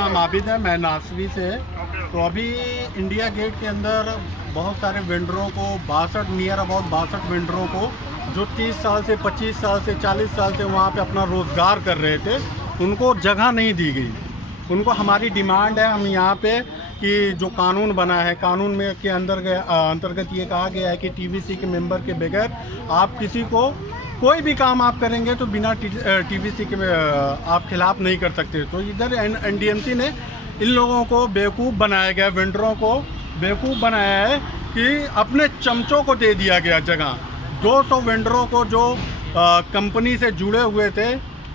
नाम आबिद है, मैं नासवी से है। तो अभी इंडिया गेट के अंदर बहुत सारे वेंडरों को 62 नियर अबाउट 62 वेंडरों को जो 30 साल से 25 साल से 40 साल से वहाँ पे अपना रोज़गार कर रहे थे, उनको जगह नहीं दी गई। उनको हमारी डिमांड है, हम यहाँ पे कि जो कानून बना है, कानून में के अंतर्गत ये कहा गया है कि टीवीसी के मेंबर के बगैर आप किसी को कोई भी काम आप करेंगे तो बिना टीवीसी के आप खिलाफ नहीं कर सकते। तो इधर एनडीएमसी ने इन लोगों को बेवकूफ़ बनाया गया, वेंडरों को बेवकूफ़ बनाया है कि अपने चमचों को दे दिया गया जगह। 200 वेंडरों को जो कंपनी से जुड़े हुए थे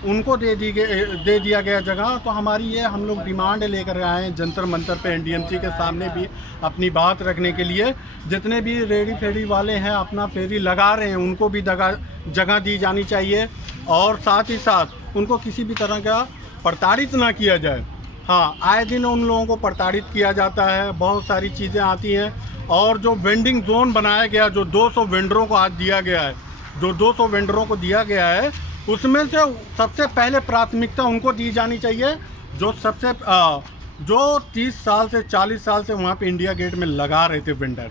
उनको दे दिया गया जगह। तो हमारी ये हम लोग डिमांड लेकर आए हैं जंतर मंतर पे एनडीएमसी के सामने भी अपनी बात रखने के लिए। जितने भी रेडी फेरी वाले हैं अपना फेरी लगा रहे हैं, उनको भी जगह दी जानी चाहिए और साथ ही साथ उनको किसी भी तरह का प्रताड़ित ना किया जाए। हाँ, आए दिन उन लोगों को प्रताड़ित किया जाता है, बहुत सारी चीज़ें आती हैं। और जो वेंडिंग जोन बनाया गया, जो 200 वेंडरों को आज दिया गया है, जो 200 वेंडरों को दिया गया है, उसमें से सबसे पहले प्राथमिकता उनको दी जानी चाहिए जो जो 30 साल से 40 साल से वहाँ पे इंडिया गेट में लगा रहे थे वेंडर,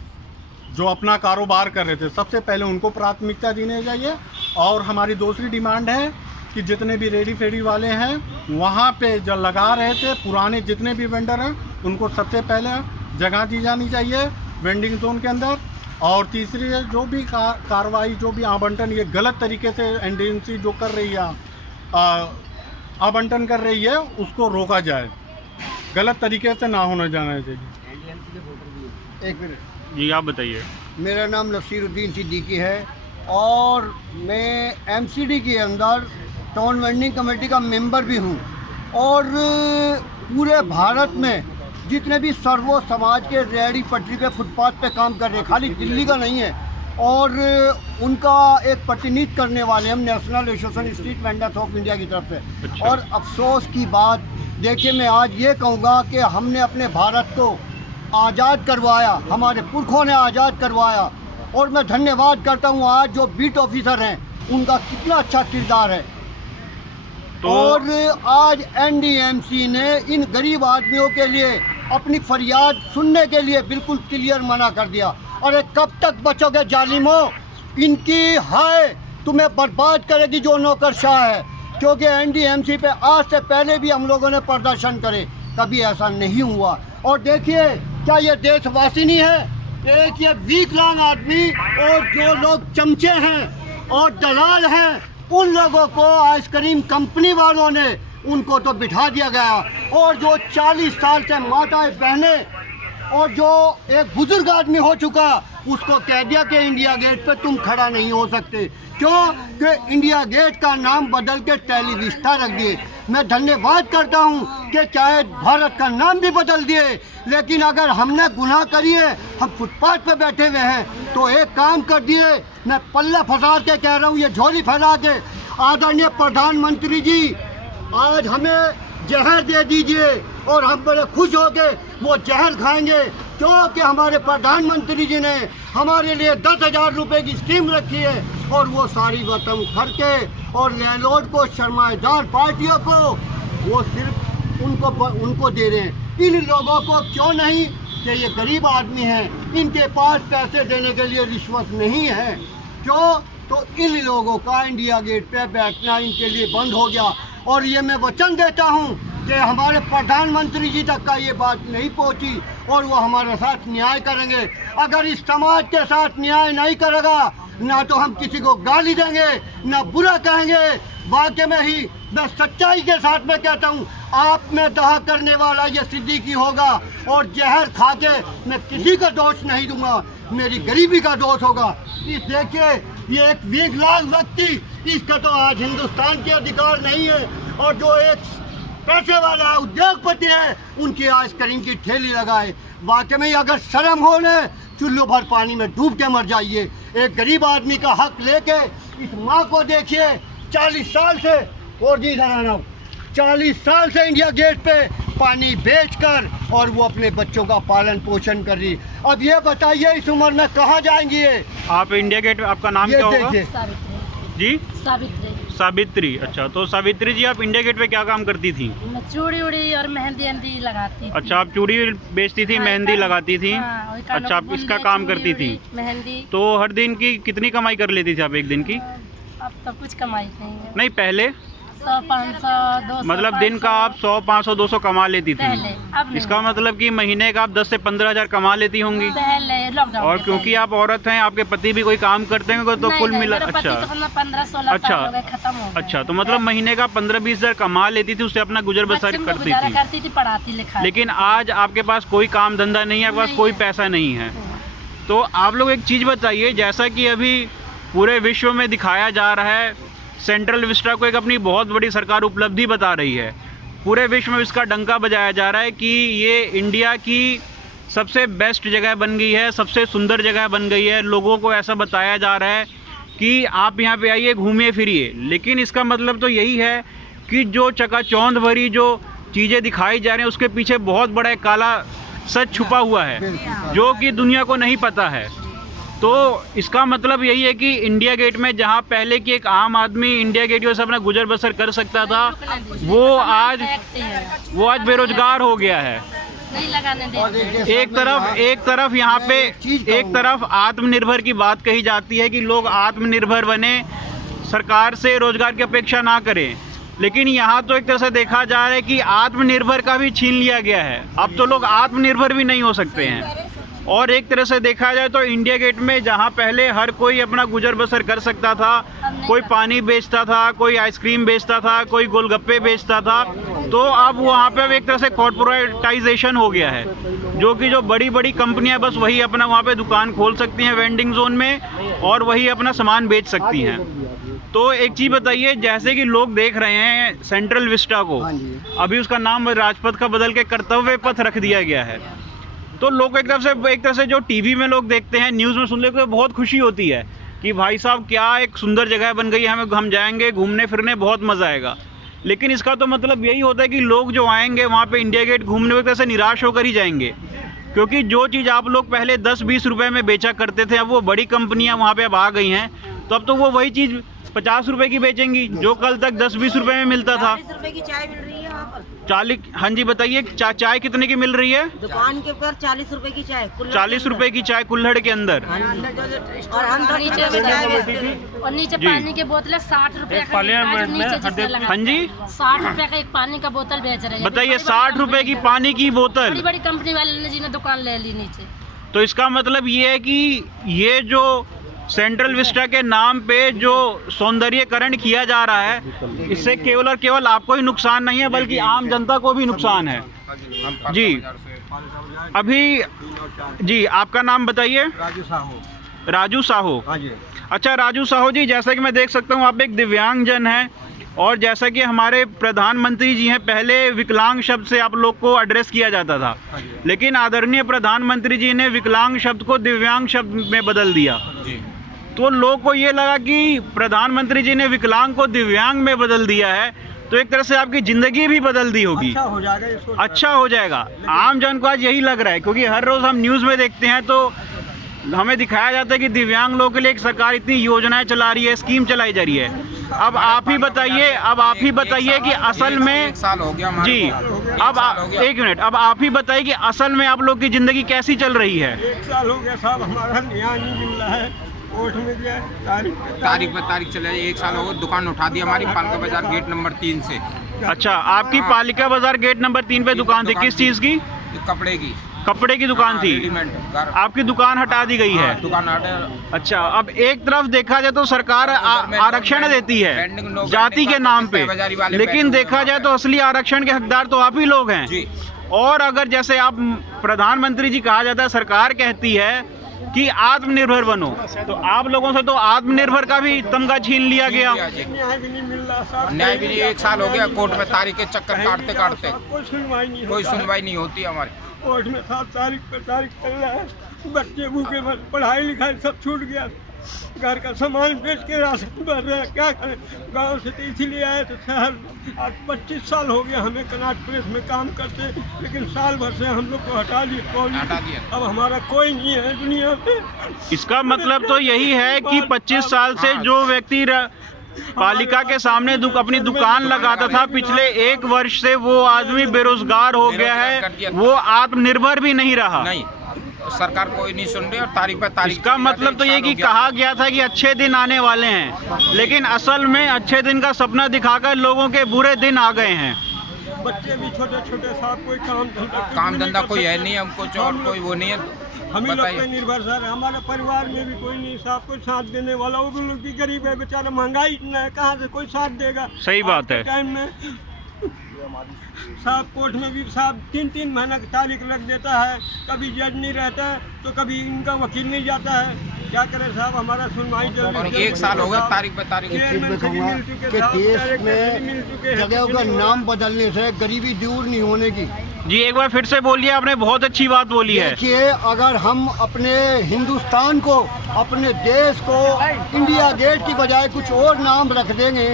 जो अपना कारोबार कर रहे थे, सबसे पहले उनको प्राथमिकता देनी चाहिए। और हमारी दूसरी डिमांड है कि जितने भी रेडी फेरी वाले हैं वहाँ पे जो लगा रहे थे, पुराने जितने भी वेंडर हैं, उनको सबसे पहले जगह दी जानी चाहिए वेंडिंग जोन के अंदर। और तीसरी है जो भी कार्रवाई, जो भी आवंटन ये गलत तरीके से एनडीएमसी जो कर रही है, आवंटन कर रही है, उसको रोका जाए, गलत तरीके से ना होने जाना चाहिए। एक मिनट जी, आप बताइए। मेरा नाम नसीरुद्दीन सिद्दीकी है और मैं एमसीडी के अंदर टाउन वेंडिंग कमेटी का मेंबर भी हूँ। और पूरे भारत में जितने भी सर्वो समाज के रेहड़ी पटरी पे फुटपाथ पे काम कर रहे हैं, खाली दिल्ली का नहीं है, और उनका एक प्रतिनिधित्व करने वाले हम national association street vendors of India की तरफ से। अच्छा। और अफसोस की बात देखिए, मैं आज ये कहूँगा कि हमने अपने भारत को आज़ाद करवाया, हमारे पुरखों ने आज़ाद करवाया, और मैं धन्यवाद करता हूँ आज जो बीट ऑफिसर हैं उनका कितना अच्छा किरदार है। और आज एनडीएमसी ने इन गरीब आदमियों के लिए अपनी फरियाद सुनने के लिए बिल्कुल क्लियर मना कर दिया। और कब तक बचोगे जालिमों, इनकी हाय तुम्हें बर्बाद करेगी जो नौकरशाह है। क्योंकि एनडीएमसी पे आज से पहले भी हम लोगों ने प्रदर्शन करे, कभी ऐसा नहीं हुआ। और देखिए, क्या ये देशवासी नहीं है? एक ये विकलांग आदमी और जो लोग चमचे हैं और दलाल हैं, उन लोगों को आइसक्रीम कंपनी वालों ने उनको तो बिठा दिया गया। और जो 40 साल से माताएं बहनें और जो एक बुजुर्ग आदमी हो चुका, उसको कह दिया कि इंडिया गेट पे तुम खड़ा नहीं हो सकते। क्यों? कि इंडिया गेट का नाम बदल के टेलीविस्टा रख दिए। मैं धन्यवाद करता हूँ कि चाहे भारत का नाम भी बदल दिए, लेकिन अगर हमने गुनाह करिए, हम फुटपाथ पे बैठे हुए हैं, तो एक काम कर दिए। मैं पल्ला फंसा के कह रहा हूँ, ये झोली फैला के, आदरणीय प्रधानमंत्री जी आज हमें जहर दे दीजिए और हम बड़े खुश हो के वो जहर खाएंगे। क्योंकि हमारे प्रधानमंत्री जी ने हमारे लिए 10,000 रुपये की स्कीम रखी है और वो सारी रकम खर्चे और लैंडलॉर्ड को, सरमाएदार पार्टियों को, वो सिर्फ उनको दे रहे हैं। इन लोगों को क्यों नहीं? कि ये गरीब आदमी हैं, इनके पास पैसे देने के लिए रिश्वत नहीं है। क्यों? तो इन लोगों का इंडिया गेट पे बैठना इनके लिए बंद हो गया। और ये मैं वचन देता हूँ कि हमारे प्रधानमंत्री जी तक का ये बात नहीं पहुँची और वो हमारे साथ न्याय करेंगे। अगर इस समाज के साथ न्याय नहीं करेगा, ना तो हम किसी को गाली देंगे, ना बुरा कहेंगे। वाकई में ही मैं सच्चाई के साथ में कहता हूँ, आप में दहा करने वाला ये सिद्दीकी होगा और जहर खा के मैं किसी का दोष नहीं दूंगा, मेरी गरीबी का दोष होगा। इस देखिए, ये एक विकलांग व्यक्ति, इसका तो आज हिंदुस्तान के अधिकार नहीं है। और जो एक पैसे वाला उद्योगपति है, उनकी आइसक्रीम की ठेली लगाए। वाकई में अगर शर्म हो न, चुल्लू भर पानी में डूब के मर जाइए। एक गरीब आदमी का हक लेके इस माँ को देखिए, 40 साल से, और जी इधर 40 साल से इंडिया गेट पे पानी बेचकर और वो अपने बच्चों का पालन पोषण कर रही। अब ये बताइए, इस उम्र में कहाँ जाएंगी ये? आप इंडिया गेट, आपका नाम क्या होगा? सावित्री जी? सावित्री सावित्री। अच्छा, तो सावित्री जी आप इंडिया गेट पे क्या काम करती थी? मैं चूड़ी उड़ी और मेहंदी अंदी लगाती थी। अच्छा, आप चूड़ी बेचती थी, हाँ, मेहंदी लगाती थी। हाँ, वही कानों अच्छा, को आप इसका बुल्ले, काम चूड़ी करती थी। उड़ी, मेहंदी। तो हर दिन की कितनी कमाई कर लेती थी आप एक दिन की? अब तो कुछ कमाई नहीं है। नहीं, पहले 100, 500, 200, मतलब दिन का आप 100, 500, 200 कमा लेती पहले, थी। अब नहीं। इसका मतलब कि महीने का आप 10 से 15 हज़ार कमा लेती होंगी। पहले लॉकडाउन और के क्योंकि पहले। आप औरत हैं, आपके पति भी कोई काम करते होंगे, तो नहीं, कुल नहीं, मिला। मेरा पति अच्छा तो 15-16 अच्छा। साल हो गए, खत्म हो गए। अच्छा, तो मतलब महीने का 15-20 हज़ार कमा लेती थी, उससे अपना गुजर बसर बच्चों को करती गुजारा थी। करती थी, पढ़ाती लिखाती। लेकिन आज आपके पास कोई काम धंधा नहीं है, आपके पास नहीं कोई है। पैसा नहीं है। तो आप लोग एक चीज़ बताइए, जैसा कि अभी पूरे विश्व में दिखाया जा रहा है, सेंट्रल विस्टा को एक अपनी बहुत बड़ी सरकार उपलब्धि बता रही है। पूरे विश्व में इसका डंका बजाया जा रहा है कि ये इंडिया की सबसे बेस्ट जगह बन गई है, सबसे सुंदर जगह बन गई है। लोगों को ऐसा बताया जा रहा है कि आप यहाँ पे आइए, घूमिए फिरिए। लेकिन इसका मतलब तो यही है कि जो चकाचौंध भरी जो चीज़ें दिखाई जा रही हैं, उसके पीछे बहुत बड़ा एक काला सच छुपा हुआ है, जो कि दुनिया को नहीं पता है। तो इसका मतलब यही है कि इंडिया गेट में जहाँ पहले की एक आम आदमी इंडिया गेट की वजह से अपना गुजर बसर कर सकता था, वो आज बेरोजगार हो गया है। नहीं लगाने और देते। देखिए एक तरफ यहाँ पे चीज़ एक तरफ आत्मनिर्भर की बात कही जाती है कि लोग आत्मनिर्भर बने, सरकार से रोजगार की अपेक्षा ना करें। लेकिन यहाँ तो एक तरह से देखा जा रहा है कि आत्मनिर्भर का भी छीन लिया गया है। अब तो लोग आत्मनिर्भर भी नहीं हो सकते हैं। और एक तरह से देखा जाए तो इंडिया गेट में जहाँ पहले हर कोई अपना गुजर बसर कर सकता था, कोई पानी बेचता था, कोई आइसक्रीम बेचता था, कोई गोलगप्पे बेचता था, तो अब वहाँ पे एक तरह से कॉर्पोरेटाइजेशन हो गया है, जो कि जो बड़ी बड़ी कंपनियाँ बस वही अपना वहाँ पे दुकान खोल सकती हैं वेंडिंग जोन में, और वही अपना सामान बेच सकती हैं। तो एक चीज़ बताइए, जैसे कि लोग देख रहे हैं सेंट्रल विस्टा को, हाँ जी। अभी उसका नाम राजपथ का बदल के कर्तव्य पथ रख दिया गया है। तो लोग एक तरह से जो टीवी में लोग देखते हैं, न्यूज़ में सुनने को बहुत खुशी होती है कि भाई साहब क्या एक सुंदर जगह बन गई है, हम जाएंगे घूमने फिरने, बहुत मज़ा आएगा। लेकिन इसका तो मतलब यही होता है कि लोग जो आएंगे वहाँ पे इंडिया गेट घूमने में एक तरह से निराश होकर ही जाएंगे, क्योंकि जो चीज़ आप लोग पहले 10-20 रुपए में बेचा करते थे, अब वो बड़ी कंपनियाँ वहाँ पे अब आ गई हैं, तो अब तो वो वही चीज़ 50 रुपए की बेचेंगी जो कल तक 10-20 रुपए में मिलता था। 40 रुपए की चाय मिल रही है वहाँ पर। 40? हाँ जी बताइए, चाय कितने की मिल रही है? दुकान के ऊपर 40 रुपए की चाय, कुल्हड़ 40 रुपए की चाय कुल्हड़ के अंदर। और हम 10 नीचे रुपए की चाय बेचते हैं। और नीचे जी। पानी की बोतलें 60 रुपए का नीचे जिसमें लगा। हाँ जी, 60 रुपए का एक पानी का बोतल बेच रहे हैं। बताइए 60 रुपए की पानी की बोतल। बड़ी बड़ी कंपनी वाले ने जिन्हें दुकान ले ली नीचे। तो इसका मतलब ये है कि ये जो सेंट्रल विस्टा के नाम पे जो सौंदर्यकरण किया जा रहा है, इससे केवल और केवल आपको ही नुकसान नहीं है, बल्कि आम जनता को भी नुकसान है। जी, अभी जी आपका नाम बताइए। राजू साहू। राजू साहू। हाँ जी। अच्छा राजू साहू जी, जैसा कि मैं देख सकता हूँ आप एक दिव्यांग जन हैं, और जैसा कि हमारे प्रधानमंत्री जी हैं, पहले विकलांग शब्द से आप लोग को एड्रेस किया जाता था, लेकिन आदरणीय प्रधानमंत्री जी ने विकलांग शब्द को दिव्यांग शब्द में बदल दिया। तो लोग को ये लगा कि प्रधानमंत्री जी ने विकलांग को दिव्यांग में बदल दिया है, तो एक तरह से आपकी ज़िंदगी भी बदल दी होगी। अच्छा हो जाएगा इसको। अच्छा हो जाएगा। आम जन को आज यही लग रहा है, क्योंकि हर रोज़ हम न्यूज़ में देखते हैं तो हमें दिखाया जाता है कि दिव्यांग लोगों के लिए एक सरकार इतनी योजनाएं चला रही है, स्कीम चलाई जा रही है। अब आप ही बताइए कि असल में एक साल हो गया हमारे जी, को। अब एक मिनट, अब आप ही बताइए कि असल में आप लोग की ज़िंदगी कैसी चल रही है? 1 साल हो गया साहब, हमारा न्याय नहीं मिल रहा है। कोर्ट में गया, तारीख पे तारीख चले, 1 साल हो गया, दुकान उठा दी हमारी पालिका बाजार गेट नंबर 3 से। अच्छा, आपकी पालिका बाजार गेट नंबर 3 पे दुकान थी, किस चीज़ की? कपड़े की। कपड़े की दुकान थी। रेडीमेड घर। आपकी दुकान हटा दी गई है। दुकान हटे। अच्छा, अब एक तरफ देखा जाए तो सरकार आरक्षण देती है जाति के नाम पे, लेकिन देखा जाए तो असली आरक्षण के हकदार तो आप ही लोग हैं। जी। और अगर जैसे आप प्रधानमंत्री जी कहा जाता है, सरकार कहती है कि आत्मनिर्भर बनो, तो आप लोगों से तो आत्मनिर्भर का भी तमगा छीन लिया गया। न्याय भी नहीं मिल रहा साहब। न्याय भी नहीं, 1 साल हो गया कोर्ट में तारीख के चक्कर काटते काटते। कोई सुनवाई नहीं कोई होता। सुनवाई नहीं होती हमारी। कोर्ट में 7 तारीख पे तारीख चल रहा है, बच्चे भूखे मर, पढ़ाई लिखाई सब छूट गया, घर का सामान बेच के राशन भर रहे हैं, क्या करें। गांव से तो इसीलिए आए थे शहर। आज 25 साल हो गया हमें कनाट प्रेस में काम करते, लेकिन साल भर से हम लोग को हटा दिया। अब हमारा कोई नहीं है दुनिया में। इसका मतलब तो यही है कि 25 साल से जो व्यक्ति पालिका के सामने अपनी दुकान लगाता था, पिछले 1 वर्ष से वो आदमी बेरोजगार हो गया है, वो आत्मनिर्भर भी नहीं रहा। नहीं, सरकार कोई नहीं सुन रही और तारीख पर तारीख। इसका मतलब तो ये कि कहा गया था कि अच्छे दिन आने वाले हैं, लेकिन असल में अच्छे दिन का सपना दिखाकर लोगों के बुरे दिन आ गए हैं। बच्चे भी छोटे छोटे साहब, कोई काम धंधा कोई है नहीं, हमको और कोई वो नहीं है। हम ही लोग पे निर्भर सर, हमारे परिवार में भी कोई नहीं साहब, कोई साथ देने वाला। वो लोग भी गरीब है बेचारा, महंगाई इतना है, कहाँ से कोई साथ देगा। सही बात है। टाइम में साहब कोर्ट में भी साहब 3-3 महीना की तारीख लग देता है, कभी जज नहीं रहता है तो कभी इनका वकील नहीं जाता है। क्या करें साहब, हमारा सुनवाई और 1 साल हो गया तारीख पे तारीख। कि देश में जगहों का नाम बदलने से गरीबी दूर नहीं होने की। जी एक बार फिर से बोलिए, आपने बहुत अच्छी बात बोली है। देखिए, अगर हम अपने हिंदुस्तान को, अपने देश को इंडिया गेट की बजाय कुछ और नाम रख देंगे,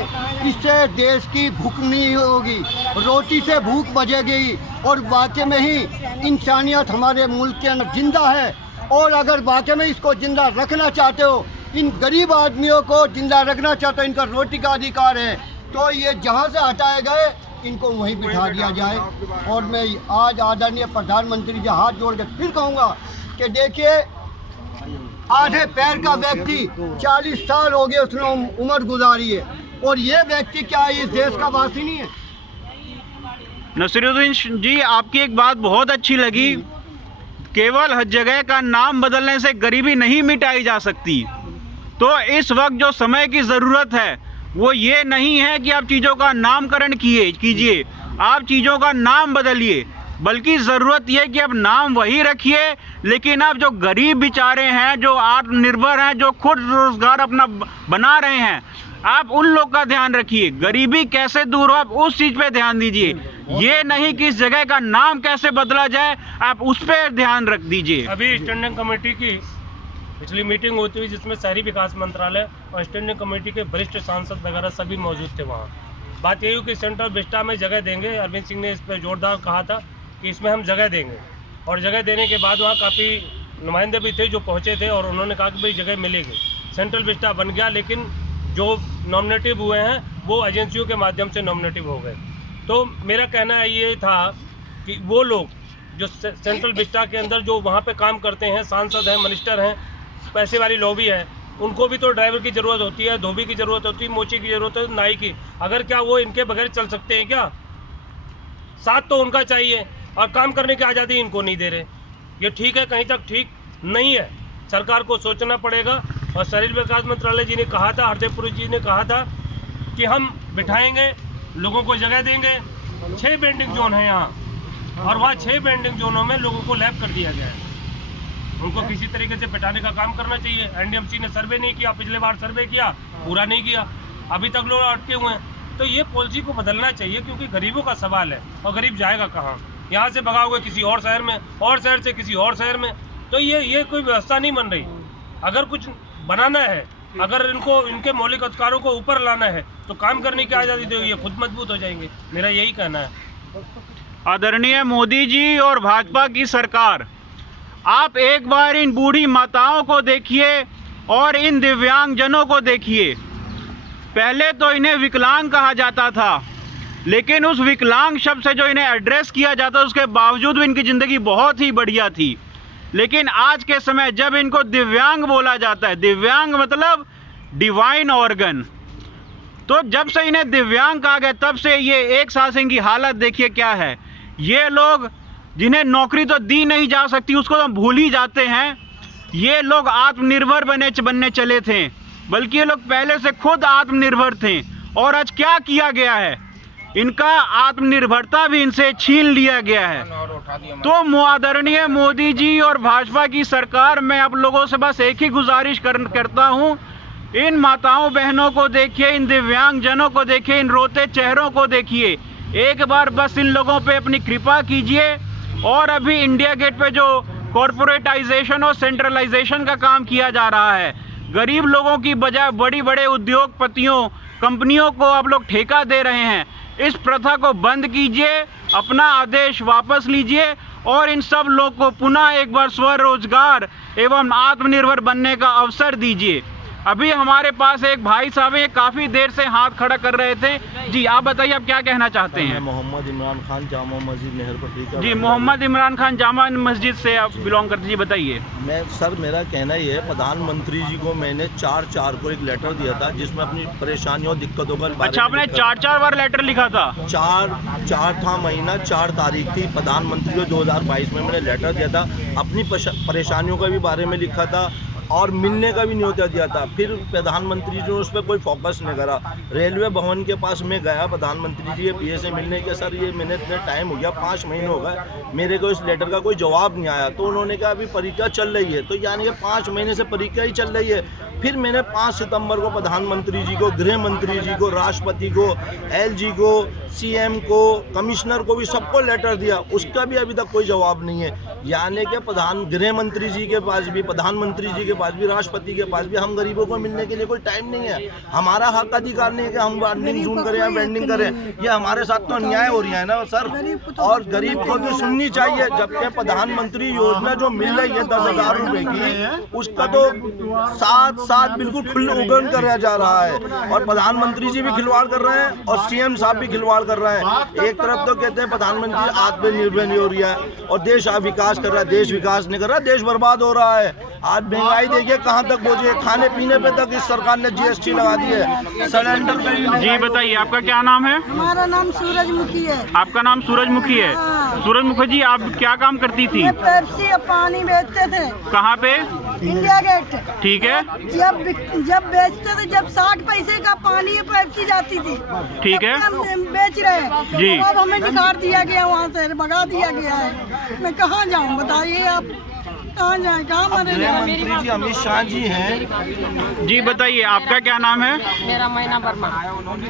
इससे देश की भूख नहीं होगी, रोटी से भूख बचेगी। और वाकई में ही इंसानियत हमारे मुल्क के अंदर जिंदा है। और अगर वाकई में इसको जिंदा रखना चाहते हो, इन गरीब आदमियों को जिंदा रखना चाहते हो, इनका रोटी का अधिकार है, तो ये जहाँ से हटाए गए इनको वहीं बिठा दिया जाए। और मैं आज आदरणीय प्रधानमंत्री जी हाथ जोड़ के फिर कहूँगा कि देखिए, आधे पैर का व्यक्ति 40 साल हो गए उसने उम्र गुजारी है, और ये व्यक्ति क्या इस देश का वासी नहीं है? नसीरुद्दीन जी, आपकी एक बात बहुत अच्छी लगी, केवल हर जगह का नाम बदलने से गरीबी नहीं मिटाई जा सकती। तो इस वक्त जो समय की ज़रूरत है वो ये नहीं है कि आप चीज़ों का नामकरण कीजिए, आप चीज़ों का नाम बदलिए, बल्कि ज़रूरत ये कि आप नाम वही रखिए, लेकिन आप जो गरीब बेचारे हैं, जो आत्मनिर्भर हैं, जो खुद रोज़गार अपना बना रहे हैं, आप उन लोग का ध्यान रखिए। गरीबी कैसे दूर हो, आप उस चीज़ पे ध्यान दीजिए। ये नहीं कि इस जगह का नाम कैसे बदला जाए, आप उस पर ध्यान रख दीजिए। अभी स्टैंडिंग कमेटी की पिछली मीटिंग होती हुई, जिसमें शहरी विकास मंत्रालय और स्टैंडिंग कमेटी के वरिष्ठ सांसद वगैरह सभी मौजूद थे वहाँ। बात यही हुई कि सेंट्रल विस्टा में जगह देंगे। अरविंद सिंह ने इस पर जोरदार कहा था कि इसमें हम जगह देंगे, और जगह देने के बाद वहाँ काफ़ी नुमाइंदे भी थे जो पहुँचे थे, और उन्होंने कहा कि भाई जगह मिलेगी। सेंट्रल विस्टा बन गया, लेकिन जो नॉमिनेटिव हुए हैं वो एजेंसियों के माध्यम से नॉमिनेटिव हो गए। तो मेरा कहना ये था कि वो लोग जो सेंट्रल विस्टा के अंदर जो वहाँ पे काम करते हैं, सांसद हैं, मिनिस्टर हैं, पैसे वाली लॉबी है, उनको भी तो ड्राइवर की ज़रूरत होती है, धोबी की ज़रूरत होती है, मोची की ज़रूरत है, नाई की। अगर क्या वो इनके बगैर चल सकते हैं क्या? साथ तो उनका चाहिए, और काम करने की आज़ादी इनको नहीं दे रहे। ये ठीक है? कहीं तक ठीक नहीं है। सरकार को सोचना पड़ेगा। और शहरी विकास मंत्रालय जी ने कहा था, हरदेवपुरी जी ने कहा था कि हम बिठाएंगे, लोगों को जगह देंगे। 6 वेंडिंग जोन है यहाँ, और वहाँ 6 वेंडिंग जोनों में लोगों को लैब कर दिया गया है। उनको किसी तरीके से बिठाने का काम करना चाहिए। एनडीएमसी ने सर्वे नहीं किया, पिछले बार सर्वे किया, पूरा नहीं किया, अभी तक लोग अटके हुए हैं। तो ये पॉलिसी को बदलना चाहिए, क्योंकि गरीबों का सवाल है, और गरीब जाएगा कहाँ? यहाँ से भगा हुए किसी और शहर में, और शहर से किसी और शहर में। तो ये कोई व्यवस्था नहीं बन रही। अगर कुछ बनाना है, अगर इनको इनके मौलिक अधिकारों को ऊपर लाना है, तो काम करने की आज़ादी दो, ये खुद मजबूत हो जाएंगे। मेरा यही कहना है। आदरणीय मोदी जी और भाजपा की सरकार, आप एक बार इन बूढ़ी माताओं को देखिए और इन दिव्यांगजनों को देखिए। पहले तो इन्हें विकलांग कहा जाता था, लेकिन उस विकलांग शब्द से जो इन्हें एड्रेस किया जाता, उसके बावजूद भी इनकी ज़िंदगी बहुत ही बढ़िया थी। लेकिन आज के समय जब इनको दिव्यांग बोला जाता है, दिव्यांग मतलब डिवाइन ऑर्गन, तो जब से इन्हें दिव्यांग कहा गया, तब से ये 1 साल से इनकी हालत देखिए क्या है। ये लोग जिन्हें नौकरी तो दी नहीं जा सकती, उसको तो भूल ही जाते हैं। ये लोग आत्मनिर्भर बनने चले थे, बल्कि ये लोग पहले से खुद आत्मनिर्भर थे। और आज क्या किया गया है, इनका आत्मनिर्भरता भी इनसे छीन लिया गया है। तो आदरणीय मोदी जी और भाजपा की सरकार, मैं आप लोगों से बस एक ही गुजारिश करता हूँ, इन माताओं बहनों को देखिए, इन दिव्यांगजनों को देखिए, इन रोते चेहरों को देखिए। एक बार बस इन लोगों पे अपनी कृपा कीजिए। और अभी इंडिया गेट पे जो कॉरपोरेटाइजेशन और सेंट्रलाइजेशन का काम किया जा रहा है, गरीब लोगों की बजाय बड़े उद्योगपतियों, कंपनियों को आप लोग ठेका दे रहे हैं। इस प्रथा को बंद कीजिए, अपना आदेश वापस लीजिए, और इन सब लोग को पुनः एक बार स्वरोजगार एवं आत्मनिर्भर बनने का अवसर दीजिए। अभी हमारे पास एक भाई साहब हैं, काफ़ी देर से हाथ खड़ा कर रहे थे। जी आप बताइए, आप क्या कहना चाहते हैं? मोहम्मद इमरान खान, जामा मस्जिद मेहरपट्टी का। जी मोहम्मद इमरान खान, जामा मस्जिद से आप बिलोंग करते, जी बताइए। मेरा कहना ये है, प्रधानमंत्री जी को मैंने 4/4 को एक लेटर दिया था जिसमें अपनी परेशानियों दिक्कतों का अच्छा, आपने 4 बार लेटर लिखा था? 4 था महीना, 4 तारीख थी। प्रधानमंत्री को 2022 में मैंने लेटर दिया था, अपनी परेशानियों का भी बारे में लिखा था और मिलने का भी न्योता दिया था। फिर प्रधानमंत्री जी ने उस पर कोई फोकस नहीं करा। रेलवे भवन के पास मैं गया प्रधानमंत्री जी के पीए से मिलने के, सर ये मैंने इतने टाइम हो गया, 5 महीने हो गए, मेरे को इस लेटर का कोई जवाब नहीं आया। तो उन्होंने कहा अभी परीक्षा चल रही है, तो यानी कि 5 महीने से परीक्षा ही चल रही है। फिर मैंने 5 सितंबर को प्रधानमंत्री जी को, गृह मंत्री जी को, राष्ट्रपति को, एलजी को, सीएम को, कमिश्नर को भी सबको लेटर दिया, उसका भी अभी तक कोई जवाब नहीं है। यानी कि गृह मंत्री जी के पास भी, प्रधानमंत्री जी के पास भी, राष्ट्रपति के पास भी हम गरीबों को मिलने के लिए कोई टाइम नहीं है। हमारा हक अधिकार नहीं है कि हम वेंडिंग जून करें या वेंडिंग करें। ये हमारे साथ तो अन्याय हो रही है ना सर, और गरीब को भी सुननी चाहिए। जबकि प्रधानमंत्री योजना जो मिल रही है 10,000 रुपये की, उसका तो साथ बिल्कुल खुले उगन कराया जा रहा है, और प्रधानमंत्री जी भी खिलवाड़ कर रहे हैं और सीएम साहब भी खिलवाड़ कर रहे हैं। एक तरफ तो कहते हैं प्रधानमंत्री आत्मनिर्भर नहीं हो रही है और देश विकास कर रहा है, देश विकास नहीं कर रहा, देश बर्बाद हो रहा है। आज महंगाई देखिए कहाँ तक पहुंची है, खाने पीने पे तक इस सरकार ने जीएसटी लगा दी है, सिलेंडर पे। जी बताइए, आपका क्या नाम है? हमारा नाम सूरजमुखी है। आपका नाम सूरजमुखी है? हाँ। सूरजमुखी जी, आप क्या काम करती थी? पेप्सी और पानी बेचते थे। कहाँ पे? India Gate. ठीक है। जब बेचते थे, जब 60 पैसे का पानी और पेप्सी जाती थी, ठीक है, हम बेच रहे हैं जी। अब हमें निकाल दिया गया, वहाँ से भगा दिया गया है। मैं कहाँ जाऊँ बताइए आप, कहाँ जाए, कहाँ मरे? मंत्री जी अमित शाह जी हैं। जी बताइए, आपका क्या नाम है? मेरा महीना वर्मा।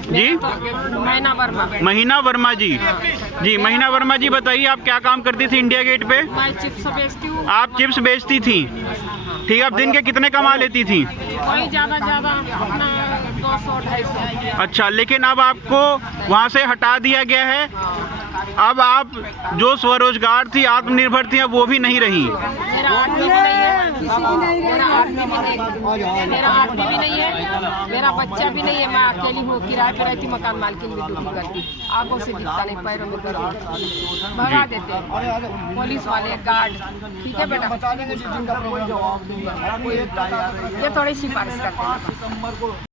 जी महीना वर्मा। महीना वर्मा जी। जी महीना वर्मा जी, बताइए आप क्या काम करती थी इंडिया गेट पे? मैं चिप्स बेचती हूँ। आप चिप्स बेचती थी, ठीक है। आप दिन के कितने कमा लेती थी? वही ज़्यादा अपना 200-250। अच्छा, लेकिन अब आपको वहाँ से हटा दिया गया है। अब आप जो स्वरोजगार थी, आत्मनिर्भर थी, अब वो भी नहीं रही। मेरा आदमी भी नहीं है, मेरा आदमी भी नहीं है, मेरा बच्चा भी नहीं है। मैं अकेली हूँ, किराए पर रहती, मकान मालकिन भी ड्यूटी करती। आगों से दिखता नहीं, पैरों में दर्द, भगा देते हैं पुलिस वाले, गार्ड। ठीक है बेटा, ये थोड़ी सिफारिश करते हैं।